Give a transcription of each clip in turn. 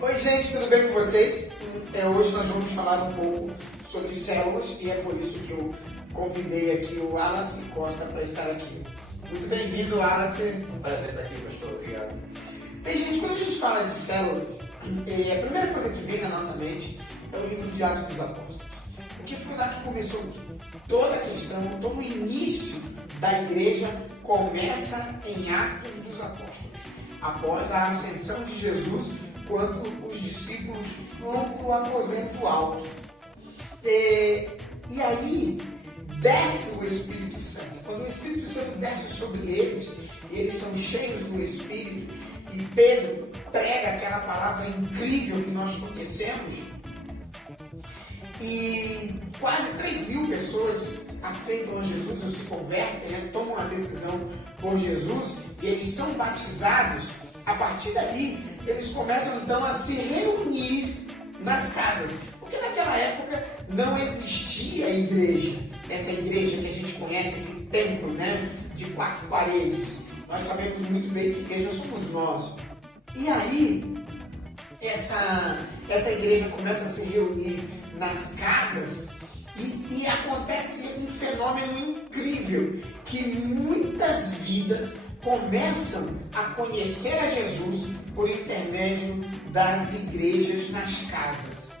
Oi gente, tudo bem com vocês? Hoje nós vamos falar um pouco sobre células e é por isso que eu convidei aqui o Wallace Costa para estar aqui. Muito bem-vindo, Wallace. Prazer estar aqui, pastor. Obrigado. Bem, gente, quando a gente fala de células, a primeira coisa que vem na nossa mente é o livro de Atos dos Apóstolos. Porque foi lá que começou toda a questão, todo o início da igreja começa em Atos dos Apóstolos. Após a ascensão de Jesus, quando os discípulos vão para o aposento alto. E aí desce o Espírito Santo. Quando o Espírito Santo desce sobre eles, eles são cheios do Espírito, e Pedro prega aquela palavra incrível que nós conhecemos, e quase 3.000 pessoas aceitam Jesus ou se convertem, tomam a decisão por Jesus, e eles são batizados. A partir dali, eles começam então a se reunir nas casas, porque naquela época não existia igreja, essa igreja que a gente conhece, esse templo, de 4 paredes. Nós sabemos muito bem que igreja somos nós. E aí, essa igreja começa a se reunir nas casas e acontece um fenômeno incrível, que muitas vidas começam a conhecer a Jesus por intermédio das igrejas nas casas.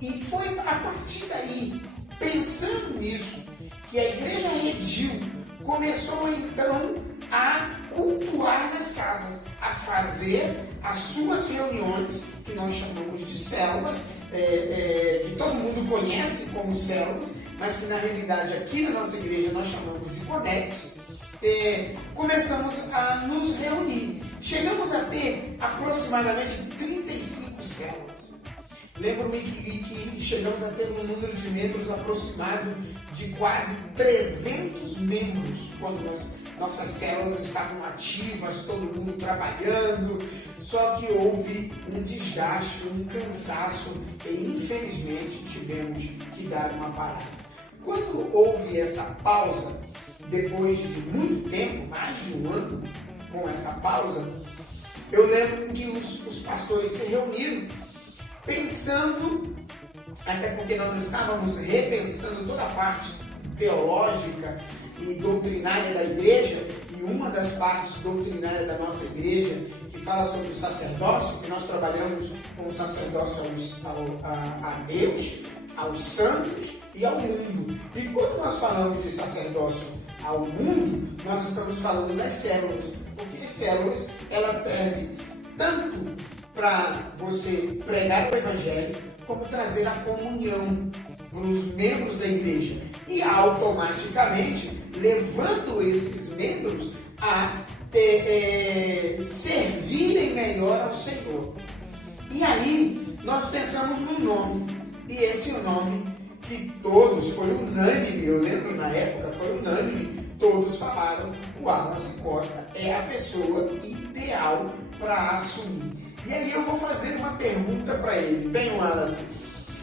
E foi a partir daí, pensando nisso, que a igreja Redil começou então a cultuar nas casas, a fazer as suas reuniões, que nós chamamos de células, que todo mundo conhece como células, mas que na realidade aqui na nossa igreja nós chamamos de conectes. Começamos a nos reunir. Chegamos a ter aproximadamente 35 células. Lembro-me que chegamos a ter um número de membros aproximado de quase 300 membros, quando nossas células estavam ativas, todo mundo trabalhando, só que houve um desgaste, um cansaço e infelizmente tivemos que dar uma parada. Quando houve essa pausa, depois de muito tempo, mais de um ano com essa pausa, eu lembro que os pastores se reuniram pensando, até porque nós estávamos repensando toda a parte teológica e doutrinária da igreja, e uma das partes doutrinárias da nossa igreja que fala sobre o sacerdócio, que nós trabalhamos com o sacerdócio a Deus, aos santos e ao mundo. E quando nós falamos de sacerdócio ao mundo, nós estamos falando das células, porque as células elas servem tanto para você pregar o evangelho, como trazer a comunhão para os membros da igreja e automaticamente levando esses membros a servirem melhor ao Senhor. E aí nós pensamos no nome, e esse nome que todos, foi unânime, eu lembro na época, foi unânime, todos falaram: o Wallace Costa é a pessoa ideal para assumir. E aí eu vou fazer uma pergunta para ele. Bem, Wallace,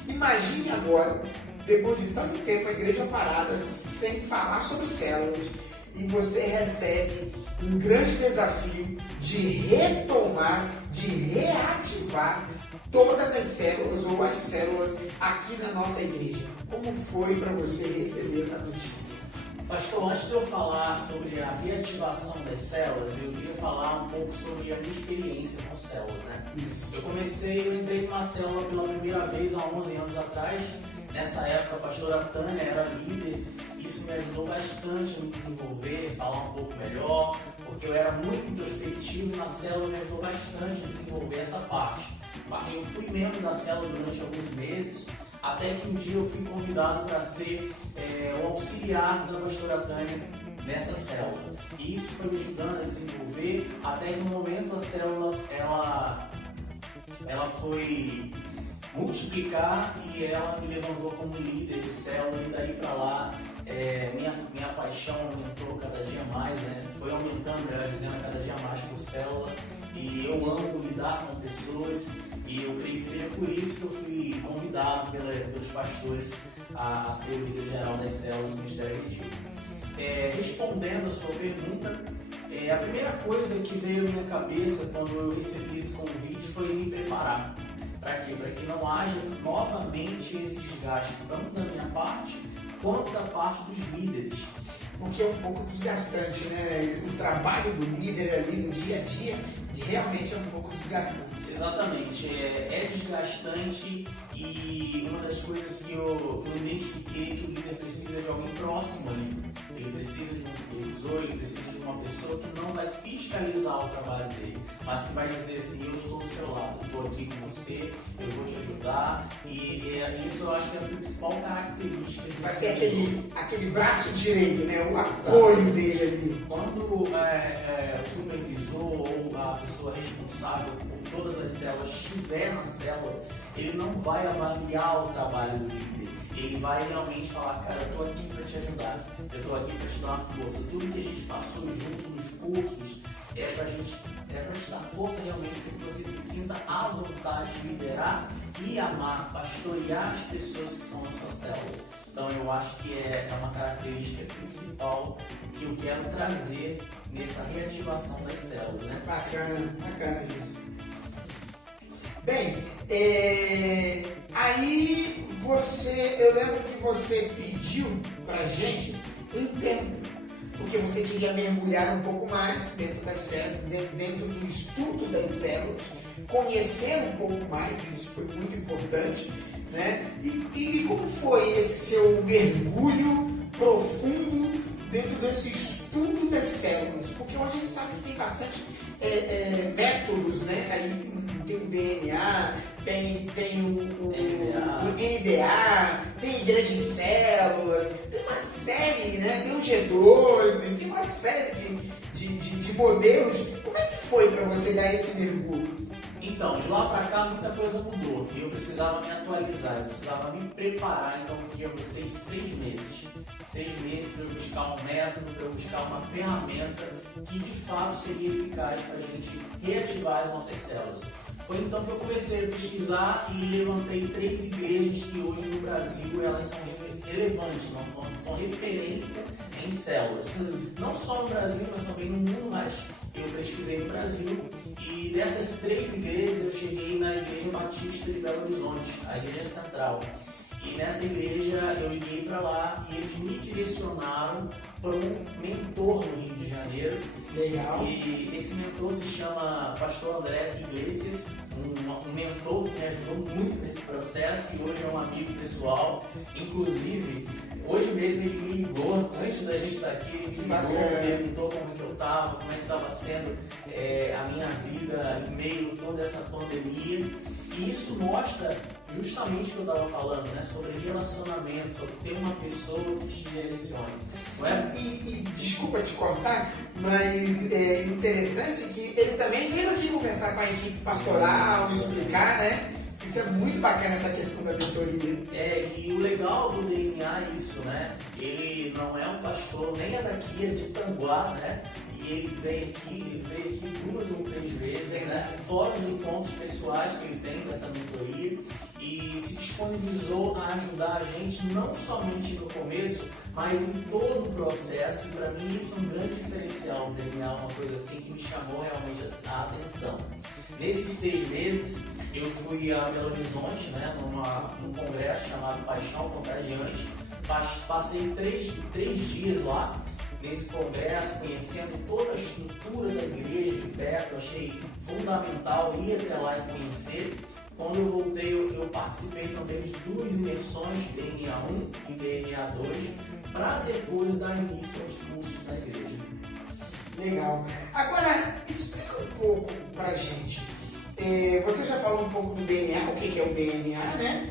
imagine agora, depois de tanto tempo a igreja parada, sem falar sobre células, e você recebe um grande desafio de retomar, de reativar todas as células ou as células aqui na nossa igreja. Como foi para você receber essa notícia? Pastor, antes de eu falar sobre a reativação das células, eu queria falar um pouco sobre a minha experiência com células, Isso. Eu entrei numa célula pela primeira vez há 11 anos atrás. Nessa época, a pastora Tânia era líder. Isso me ajudou bastante a me desenvolver, falar um pouco melhor, porque eu era muito introspectivo e na célula me ajudou bastante a desenvolver essa parte. Eu fui membro da célula durante alguns meses, até que um dia eu fui convidado para ser o auxiliar da pastora Tânia nessa célula. E isso foi me ajudando a desenvolver, até que no momento a célula ela foi multiplicar e ela me levantou como líder de célula, e daí para lá minha paixão aumentou cada dia mais, foi aumentando, melhor dizendo, cada dia mais por célula, e eu amo lidar com pessoas, e eu creio que seja por isso que eu fui convidado pelos pastores a ser o líder geral das células do Ministério Redil. Respondendo a sua pergunta, A primeira coisa que veio à minha cabeça quando eu recebi esse convite foi me preparar. Para quê? Para que não haja novamente esse desgaste, tanto da minha parte quanto da parte dos líderes. Porque é um pouco desgastante, né? O trabalho do líder ali no dia a dia realmente é um pouco desgastante. Exatamente, é desgastante e uma das coisas que eu identifiquei é que o líder precisa de alguém próximo ali. Ele precisa de um supervisor, ele precisa de uma pessoa que não vai fiscalizar o trabalho dele, mas que vai dizer assim, eu estou do seu lado, eu estou aqui com você, eu vou te ajudar, e isso eu acho que é a principal característica. Vai ser aquele braço direito, né? O apoio dele ali. Quando o supervisor ou a pessoa responsável por todas as células estiver na célula, ele não vai avaliar o trabalho do líder. Ele vai realmente falar, cara, eu estou aqui para te ajudar, eu estou aqui para te dar uma força. Tudo que a gente passou junto nos cursos é para te dar força realmente para que você se sinta à vontade de liderar e amar, pastorear as pessoas que são na sua célula. Então eu acho que é uma característica principal que eu quero trazer nessa reativação das células, né? Bacana isso. Bem, aí eu lembro que você pediu pra gente um tempo, porque você queria mergulhar um pouco mais dentro das células, dentro do estudo das células, conhecer um pouco mais, isso foi muito importante, né? E como foi esse seu mergulho profundo dentro desse estudo das células? Porque hoje a gente sabe que tem bastante métodos, né? Aí tem o DNA, tem o NDA, tem igreja em células, tem uma série, né? Tem o G12, tem uma série de modelos. Como é que foi para você dar esse mergulho? Então, de lá para cá muita coisa mudou e eu precisava me atualizar, eu precisava me preparar, então eu pedi a vocês 6 meses. 6 meses para eu buscar um método, para eu buscar uma ferramenta que de fato seria eficaz para a gente reativar as nossas células. Foi então que eu comecei a pesquisar e levantei 3 igrejas que hoje no Brasil elas são relevantes, são referência em células. Não só no Brasil, mas também no mundo, mas eu pesquisei no Brasil e dessas 3 igrejas eu cheguei na Igreja Batista de Belo Horizonte, a Igreja Central. E nessa igreja eu liguei para lá e eles me direcionaram para um mentor no Rio de Janeiro. Legal. E esse mentor se chama Pastor André Iglesias, um mentor que me ajudou muito nesse processo e hoje é um amigo pessoal. Inclusive, hoje mesmo ele me ligou, antes da gente estar aqui, ele me ligou, perguntou como que eu estava, como é que estava sendo a minha vida em meio a toda essa pandemia. E isso mostra justamente o que eu estava falando, né? Sobre relacionamento, sobre ter uma pessoa que te direcione. Não é? E desculpa te cortar, mas é interessante que ele também veio aqui conversar com a equipe pastoral, explicar, né? Isso é muito bacana, essa questão da mentoria. E o legal do DNA é isso, né? Ele não é um pastor, nem é daqui, é de Tanguá, né? E ele veio aqui 2 ou 3 vezes, né? Fora os encontros pessoais que ele tem com essa mentoria e se disponibilizou a ajudar a gente não somente no começo, mas em todo o processo. E para mim isso é um grande diferencial. O DNA, uma coisa assim que me chamou realmente a atenção. Nesses 6 meses eu fui a Belo Horizonte, né? Num congresso chamado Paixão Contagiante. Passei 3 dias lá nesse congresso, conhecendo toda a estrutura da igreja de perto. Eu achei fundamental ir até lá e conhecer. Quando eu voltei, eu participei também de 2 imersões, DNA 1 e DNA 2, para depois dar início aos cursos na igreja. Legal. Agora, explica um pouco pra gente. Você já falou um pouco do DNA, o que é o DNA, né?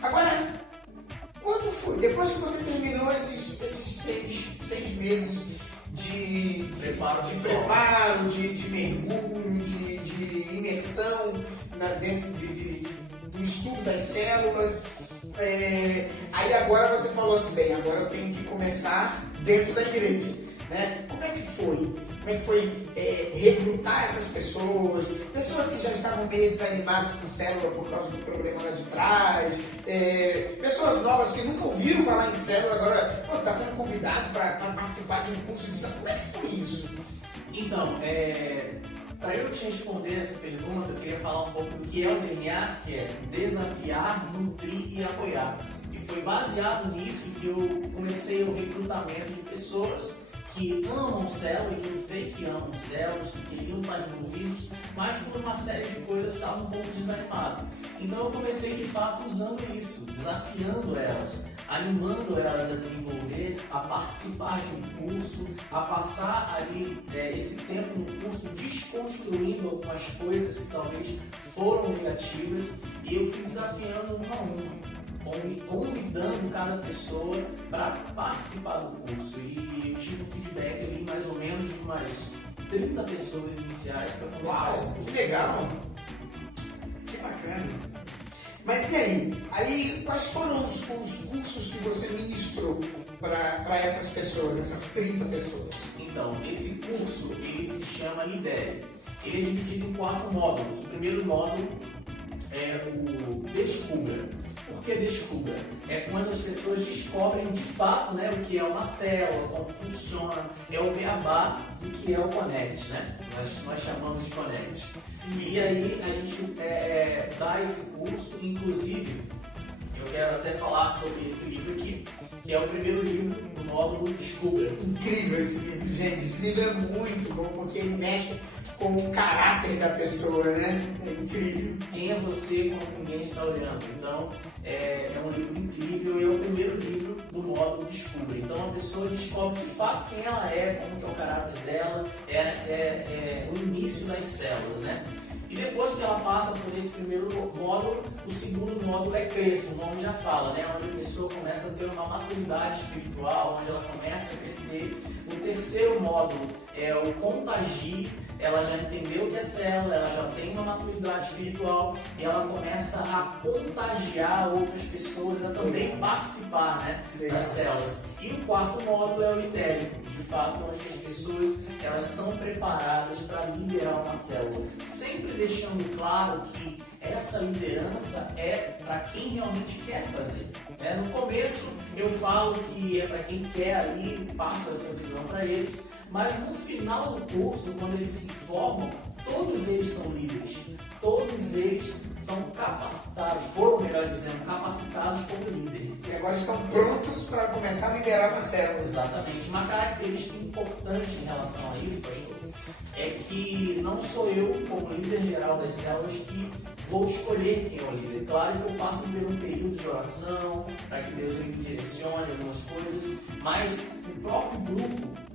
Agora, quando foi? Depois que você terminou esses 6 meses de preparo, de mergulho, de imersão dentro do estudo das células, aí agora você falou assim, bem, agora eu tenho que começar dentro da igreja, né? Como é que foi Como é que foi recrutar essas pessoas? Pessoas que já estavam meio desanimadas com célula por causa do problema lá de trás, pessoas novas que nunca ouviram falar em célula, agora está sendo convidado para participar de um curso de célula. Como é que foi isso? Então, para eu te responder essa pergunta, eu queria falar um pouco do que é o DNA, que é desafiar, nutrir e apoiar. E foi baseado nisso que eu comecei o recrutamento de pessoas que amam célula e que eu sei que amam células, que queriam estar envolvidos, mas por uma série de coisas estavam um pouco desanimados. Então eu comecei de fato usando isso, desafiando elas, animando elas a desenvolver, a participar de um curso, a passar ali esse tempo no curso desconstruindo algumas coisas que talvez foram negativas, e eu fui desafiando uma a uma, convidando cada pessoa para participar do curso, e eu tive um feedback ali mais ou menos de umas 30 pessoas iniciais para começar esse curso. Que legal! Que bacana! Mas e aí? Aí quais foram os cursos que você ministrou para essas pessoas, essas 30 pessoas? Então, esse curso ele se chama Lidere. Ele é dividido em 4 módulos. O primeiro módulo é o Descubra. Por que Descubra? É quando as pessoas descobrem de fato, né, o que é uma célula, como funciona, é o beabá do que é o Connect, né? Nós chamamos de Connect. E aí a gente dá esse curso, inclusive, eu quero até falar sobre esse livro aqui, que é o primeiro livro do módulo Descubra. Incrível esse livro, gente. Esse livro é muito bom porque ele mexe com o caráter da pessoa, né? É incrível. Quem é você quando ninguém está olhando? Então, é um livro incrível e é o primeiro livro do módulo Descubra. Então, a pessoa descobre de fato quem ela é, como que é o caráter dela, é o início das células, né? E depois que ela passa por esse primeiro módulo, o segundo módulo é Cresça, o nome já fala, né? Onde a pessoa começa a ter uma maturidade espiritual, onde ela começa a crescer. O terceiro módulo é o Contagie. Ela já entendeu o que é célula, ela já tem uma maturidade espiritual e ela começa a contagiar outras pessoas a também participar, né, das células. E o quarto módulo é o Lidere, de fato, onde as pessoas elas são preparadas para liderar uma célula, sempre deixando claro que essa liderança é para quem realmente quer fazer. No começo eu falo que é para quem quer ali, passo essa visão para eles, mas no final do curso, quando eles se formam, todos eles são líderes, todos eles são capacitados, foram, melhor dizendo, capacitados como líder. E agora estão prontos para começar a liderar uma célula. Exatamente. Uma característica importante em relação a isso, pastor, é que não sou eu, como líder geral das células, que vou escolher quem é o líder. Claro que eu passo por um período de oração, para que Deus me direcione algumas coisas, mas o próprio grupo,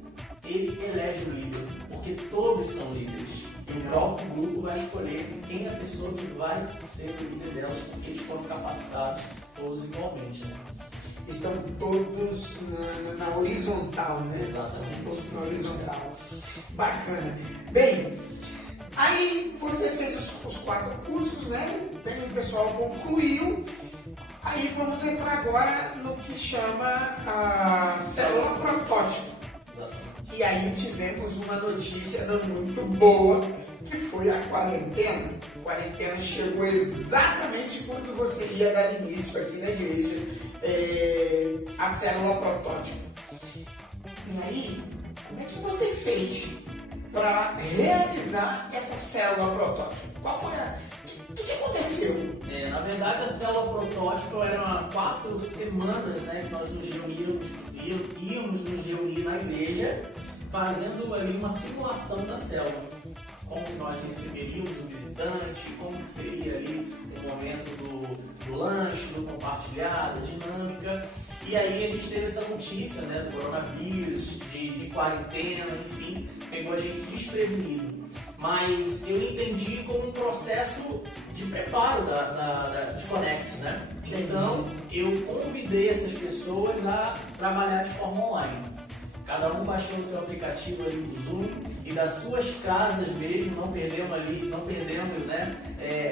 ele elege o líder, porque todos são líderes. E o próprio grupo vai escolher quem é a pessoa que vai ser o líder delas, porque eles foram capacitados todos igualmente, né? Estão todos na horizontal, né? Exatamente. Todos na horizontal. Bacana. Bem, aí você fez os 4 cursos, né? O pessoal concluiu. Aí vamos entrar agora no que chama a célula protótipo. E aí tivemos uma notícia não muito boa, que foi a quarentena. A quarentena chegou exatamente quando você ia dar início aqui na igreja, a célula protótipo. E aí, como é que você fez para realizar essa célula protótipo? Qual foi o que aconteceu? Na verdade, a célula protótipo eram 4 semanas, né, que nós nos íamos nos reunir na igreja, fazendo ali uma simulação da célula. Como nós receberíamos o visitante, como seria ali o momento do lanche, do compartilhar, da dinâmica. E aí a gente teve essa notícia, né, do coronavírus, de quarentena, enfim, pegou a gente desprevenido. Mas eu entendi como um processo de preparo dos Connects, né? Então, eu convidei essas pessoas a trabalhar de forma online. Cada um baixou o seu aplicativo ali do Zoom e das suas casas mesmo, não perdemos, né,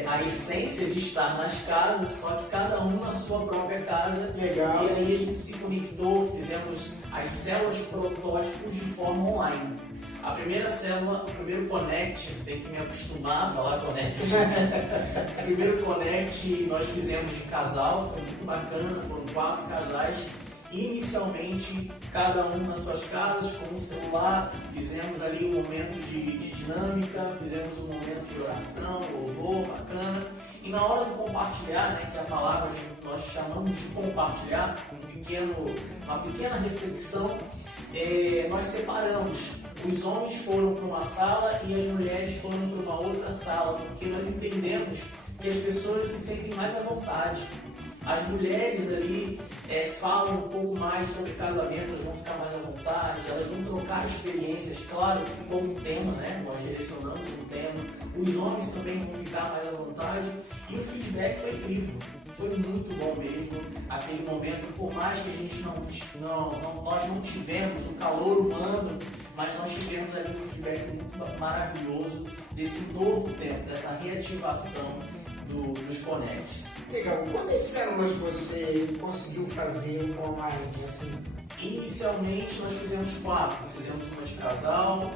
a essência de estar nas casas, só que cada um na sua própria casa. Legal. E aí a gente se conectou, fizemos as células protótipos de forma online. A primeira célula, o primeiro Connect, tem que me acostumar a falar Connect. O primeiro Connect nós fizemos de casal, foi muito bacana, foram 4 casais. Inicialmente, cada um nas suas casas, com o celular, fizemos ali um momento de dinâmica, fizemos um momento de oração, louvor, bacana. E na hora de compartilhar, né, que a palavra nós chamamos de compartilhar, uma pequena reflexão, nós separamos. Os homens foram para uma sala e as mulheres foram para uma outra sala, porque nós entendemos que as pessoas se sentem mais à vontade. As mulheres ali falam um pouco mais sobre casamento, elas vão ficar mais à vontade, elas vão trocar experiências, claro que com um tema, né? Nós direcionamos um tema. Os homens também vão ficar mais à vontade e o feedback foi incrível. Foi muito bom mesmo aquele momento, por mais que a gente nós não tivemos o calor humano, mas nós tivemos ali um feedback muito maravilhoso desse novo tempo, dessa reativação dos Connect. Legal. Quantas células você conseguiu fazer online, assim? Inicialmente nós fizemos 4. Fizemos uma de casal,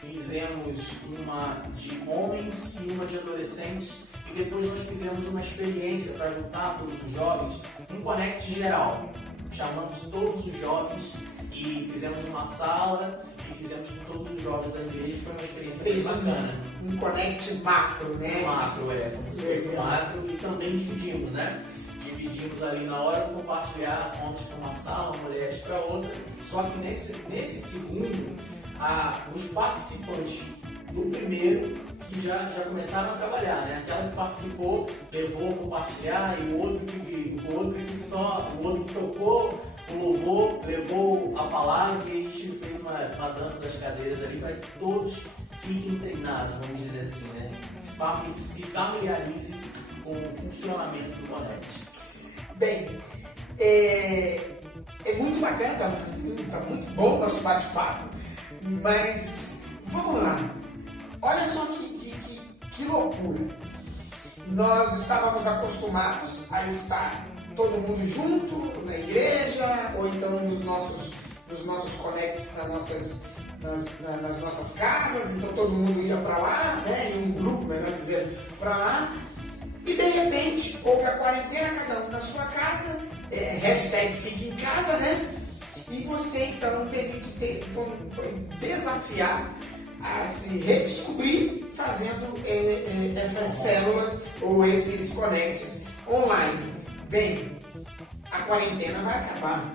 fizemos uma de homens e uma de adolescentes. E depois nós fizemos uma experiência para juntar todos os jovens, um Connect geral. Chamamos todos os jovens e fizemos uma sala e fizemos com todos os jovens da igreja. Foi uma experiência bem bacana. Um Connect macro, né? Macro, como se fosse macro. E também dividimos, né? Dividimos ali na hora de compartilhar, homens para uma sala, mulheres para outra. Só que nesse segundo, os participantes do primeiro que já começaram a trabalhar, né? Aquela que participou levou a compartilhar e o outro que tocou o louvor levou a palavra e a gente fez uma dança das cadeiras ali para que todos fiquem treinados, vamos dizer assim, né? Se familiarize com o funcionamento do Connect. Bem, é muito bacana, tá muito bom o nosso bate-papo, mas vamos lá. Olha só que loucura. Nós estávamos acostumados a estar todo mundo junto na igreja, ou então nos nossos connects nas nossas casas, então todo mundo ia para lá, né, em um grupo, melhor dizer, para lá, e de repente houve a quarentena, cada um na sua casa, hashtag fique em casa, né, e você então teve que foi desafiar a se redescobrir fazendo essas células ou esses connects online. Bem, a quarentena vai acabar.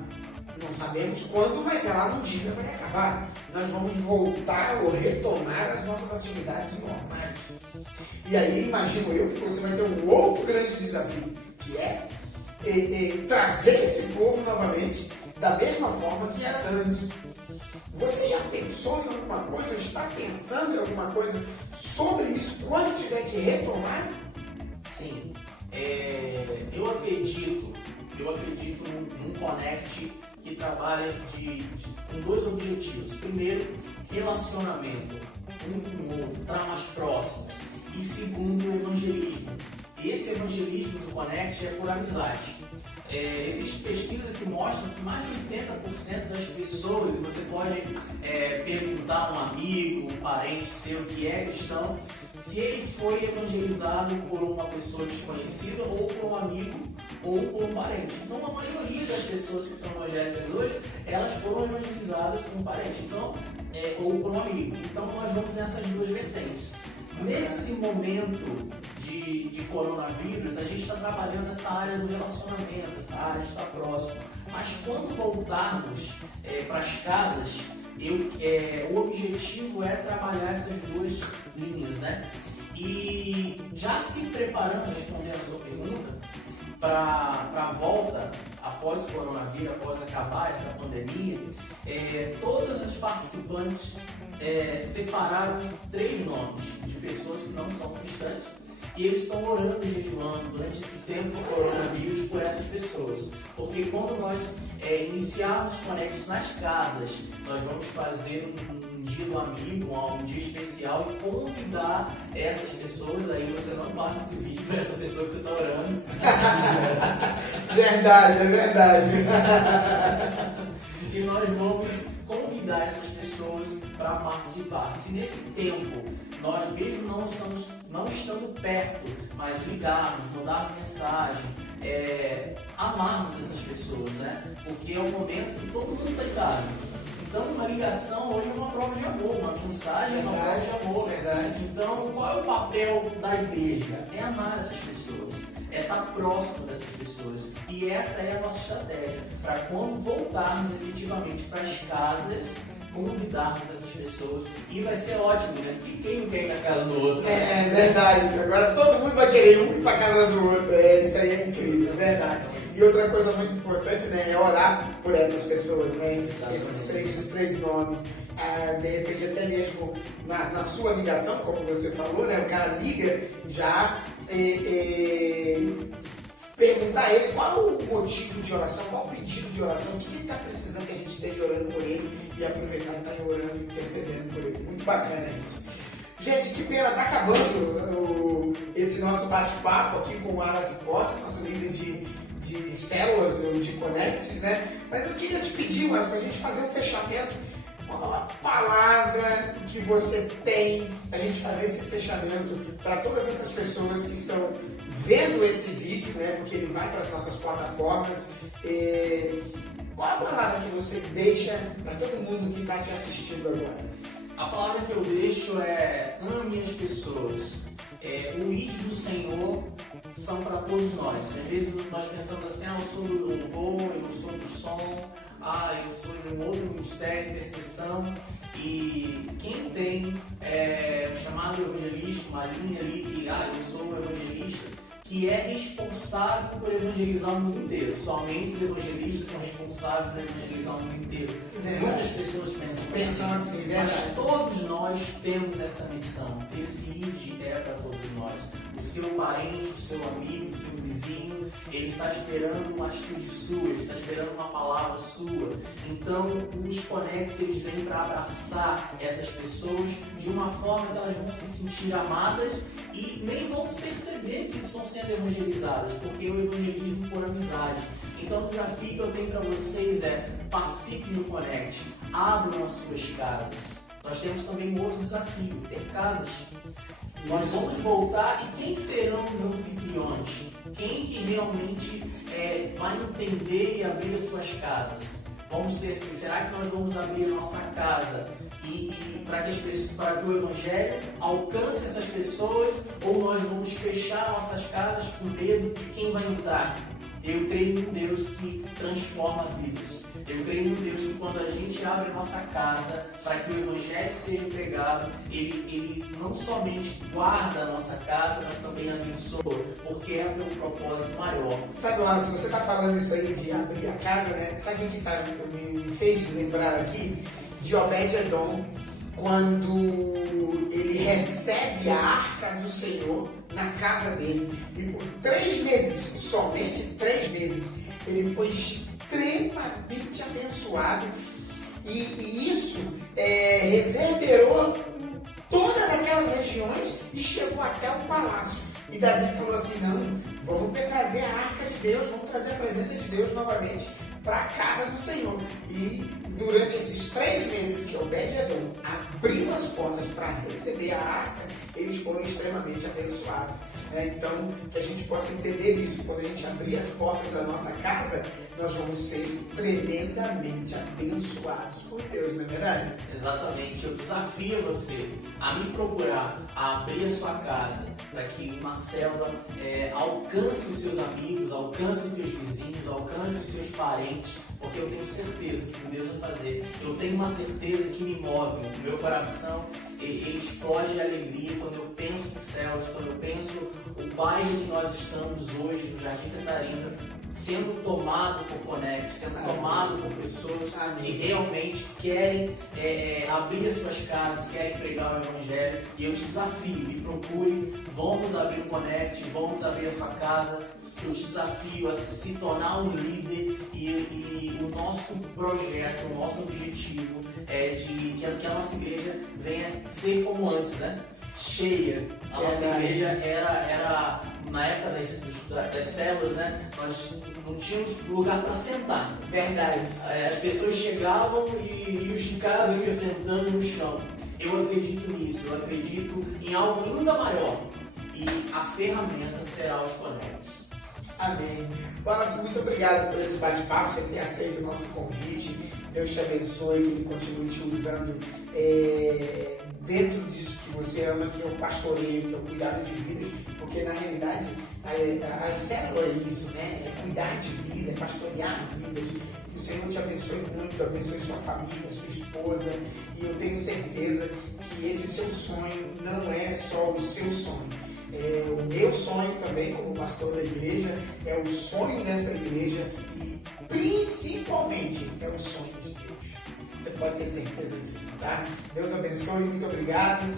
Não sabemos quando, mas ela um dia vai acabar. Nós vamos voltar ou retomar as nossas atividades normais. E aí imagino eu que você vai ter um outro grande desafio, que é trazer esse povo novamente da mesma forma que era antes. Você já pensou em alguma coisa, ou está pensando em alguma coisa sobre isso quando tiver que retomar? Sim. Eu acredito num Connect que trabalha com 2 objetivos. Primeiro, relacionamento um com o outro, estar mais próximo. E segundo, evangelismo. E esse evangelismo do Connect é por amizade. Existem pesquisas que mostram que mais de 80% das pessoas, e você pode perguntar a um amigo, um parente seu que é cristão, se ele foi evangelizado por uma pessoa desconhecida, ou por um amigo, ou por um parente. Então, a maioria das pessoas que são evangélicas hoje, elas foram evangelizadas por um parente, então, ou por um amigo. Então, nós vamos nessas 2 vertentes. Nesse momento de coronavírus, a gente está trabalhando essa área do relacionamento, essa área de estar próximo. Mas quando voltarmos para as casas, o objetivo é trabalhar essas 2 linhas, né? E já se preparando, respondendo a sua pergunta, para a volta após o coronavírus, após acabar essa pandemia, todas as participantes separaram 3 nomes de pessoas que não são cristãs e eles estão orando e jejuando durante esse tempo do coronavírus por essas pessoas. Porque quando nós iniciarmos conectos nas casas, nós vamos fazer um dia do amigo, um dia especial e convidar essas pessoas. Aí você não passa esse vídeo para essa pessoa que você está orando. Verdade, é verdade. E nós vamos convidar essas pessoas para participar. Se nesse tempo nós mesmo não estando perto, mas ligarmos, mandar mensagem, amarmos essas pessoas, né? Porque é um momento que todo mundo está em casa. Então uma ligação hoje é uma prova de amor, uma mensagem é uma prova de amor. Verdade. Então qual é o papel da igreja? É amar essas pessoas, é estar próximo dessas pessoas. E essa é a nossa estratégia, para quando voltarmos efetivamente para as casas, convidarmos essas pessoas. E vai ser ótimo, né? Porque quem não quer ir na casa do outro? É verdade. Agora todo mundo vai querer ir para casa do outro. Isso aí é incrível, é verdade. E outra coisa muito importante, né, é orar por essas pessoas, né? Esses três nomes. De repente até mesmo na sua ligação, como você falou, né? O cara liga já perguntar a ele qual o motivo de oração, qual o pedido de oração, o que ele está precisando que a gente esteja orando por ele e aproveitar e estar orando e intercedendo por ele. Muito bacana isso. Gente, que pena, está acabando esse nosso bate-papo aqui com o Alas Costa, nosso líder de células, de Connects, né? Mas eu queria te pedir, mas para a gente fazer um fechamento, qual a palavra que você tem para a gente fazer esse fechamento para todas essas pessoas que estão vendo esse vídeo, né? Porque ele vai para as nossas plataformas. Qual a palavra que você deixa para todo mundo que está te assistindo agora? A palavra que eu deixo é: ame as pessoas. O ID do Senhor são para todos nós. Às vezes nós pensamos assim: eu sou do louvor, eu sou do som, eu sou de um outro ministério, intercessão. E quem tem o chamado evangelista, uma linha ali que eu sou um evangelista, que é responsável por evangelizar o mundo inteiro. Somente os evangelistas são responsáveis por evangelizar o mundo inteiro. Muitas pessoas pensam assim, mas todos nós temos essa missão. Esse ID é para todos nós. O seu parente, o seu amigo, o seu vizinho, ele está esperando uma atitude sua, ele está esperando uma palavra sua. Então, os Connects, eles vêm para abraçar essas pessoas de uma forma que elas vão se sentir amadas e nem vão perceber que estão sendo evangelizadas, porque o evangelismo por amizade. Então, o desafio que eu tenho para vocês é: participe do Connect, abram as suas casas. Nós temos também um outro desafio: ter casas. Nós vamos voltar, e quem serão os anfitriões? Quem que realmente vai entender e abrir as suas casas? Vamos ter assim: será que nós vamos abrir a nossa casa para que o Evangelho alcance essas pessoas, ou nós vamos fechar nossas casas com medo de quem vai entrar? Eu creio em Deus que transforma vidas. Eu creio em Deus que quando a gente abre a nossa casa para que o Evangelho seja pregado, ele não somente guarda a nossa casa, mas também abençoa, porque é um propósito maior. Sabe, Wallace, você está falando isso aí de abrir a casa, né? Sabe o que me fez lembrar aqui? De Obed-Edom, quando ele recebe a arca do Senhor na casa dele, e por 3 meses, somente 3 meses, ele foi extremamente abençoado, e isso reverberou em todas aquelas regiões e chegou até o palácio. E Davi falou assim: não, vamos trazer a arca de Deus, vamos trazer a presença de Deus novamente para a casa do Senhor. E durante esses 3 meses que Obed-Edom abriu as portas para receber a arca, eles foram extremamente abençoados. Então, que a gente possa entender isso. Quando a gente abrir as portas da nossa casa, nós vamos ser tremendamente abençoados por Deus, não é verdade? Exatamente. Eu desafio você a me procurar, a abrir a sua casa, para que uma célula alcance os seus amigos, alcance os seus vizinhos, alcance os seus parentes, porque eu tenho certeza que Deus vai fazer. Eu tenho uma certeza que me move, o meu coração ele explode de alegria quando eu penso em células, quando eu penso o bairro que nós estamos hoje, no Jardim Catarina, sendo tomado por Connect, sendo tomado por pessoas que realmente querem abrir as suas casas, querem pregar o Evangelho. E eu te desafio, me procure, vamos abrir o Connect, vamos abrir a sua casa. Eu te desafio a se tornar um líder e o nosso projeto, o nosso objetivo é de que a nossa igreja venha ser como antes, né? Cheia. A nossa igreja era na época das células, né? Nós não tínhamos lugar para sentar. Verdade. As pessoas chegavam e os de casa iam sentando no chão. Eu acredito nisso, eu acredito em algo ainda maior. E a ferramenta será os Connects. Amém. Wallace, muito obrigado por esse bate-papo, você ter aceito o nosso convite. Deus te abençoe, que Ele continue te usando dentro disso que você ama, que é o pastoreio, que é o cuidado de vida, porque na realidade a célula é isso, né? É cuidar de vida, é pastorear vidas. Que o Senhor te abençoe muito, abençoe sua família, sua esposa, e eu tenho certeza que esse seu sonho não é só o seu sonho. O meu sonho também, como pastor da igreja, é o sonho dessa igreja e principalmente é o sonho de Deus. Você pode ter certeza disso, tá? Deus abençoe, muito obrigado.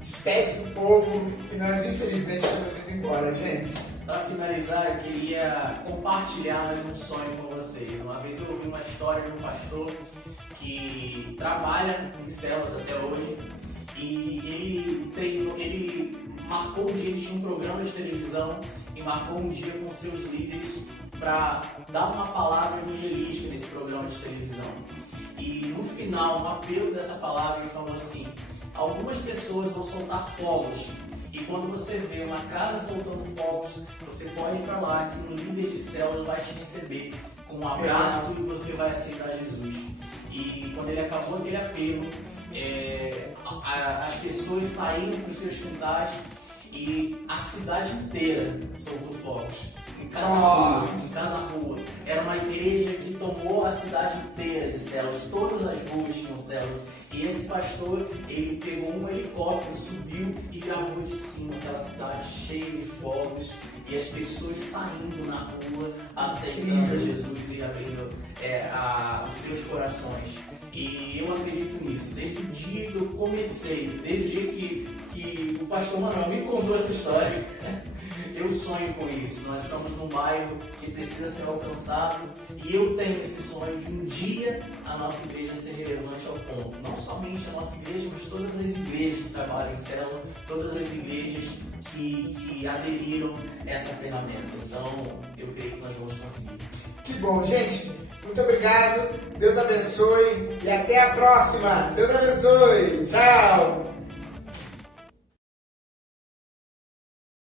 Despede do povo, que nós infelizmente estamos indo embora, gente. Para finalizar, eu queria compartilhar mais um sonho com vocês. Uma vez eu ouvi uma história de um pastor que trabalha em células até hoje e ele marcou um dia, ele tinha um programa de televisão e marcou um dia com seus líderes para dar uma palavra evangelística nesse programa de televisão. E no final, no apelo dessa palavra, ele falou assim: algumas pessoas vão soltar fogos, e quando você vê uma casa soltando fogos, você pode ir para lá, que um líder de célula vai te receber com um abraço e você vai aceitar Jesus. E quando ele acabou aquele apelo, as pessoas saíram para os seus quintais e a cidade inteira soltou fogos. Em cada rua. Era uma igreja que tomou a cidade inteira de células, todas as ruas tinham células. E esse pastor, ele pegou um helicóptero, subiu e gravou de cima aquela cidade cheia de fogos e as pessoas saindo na rua, aceitando Jesus e abrindo os seus corações. E eu acredito nisso. Desde o dia que eu comecei, desde o dia que o pastor Manuel me contou essa história, eu sonho com isso. Nós estamos num bairro que precisa ser alcançado e eu tenho esse sonho de um dia a nossa igreja ser relevante ao ponto. Não somente a nossa igreja, mas todas as igrejas que trabalham em célula, todas as igrejas que aderiram a essa ferramenta. Então, eu creio que nós vamos conseguir. Que bom, gente. Muito obrigado. Deus abençoe e até a próxima. Deus abençoe. Tchau.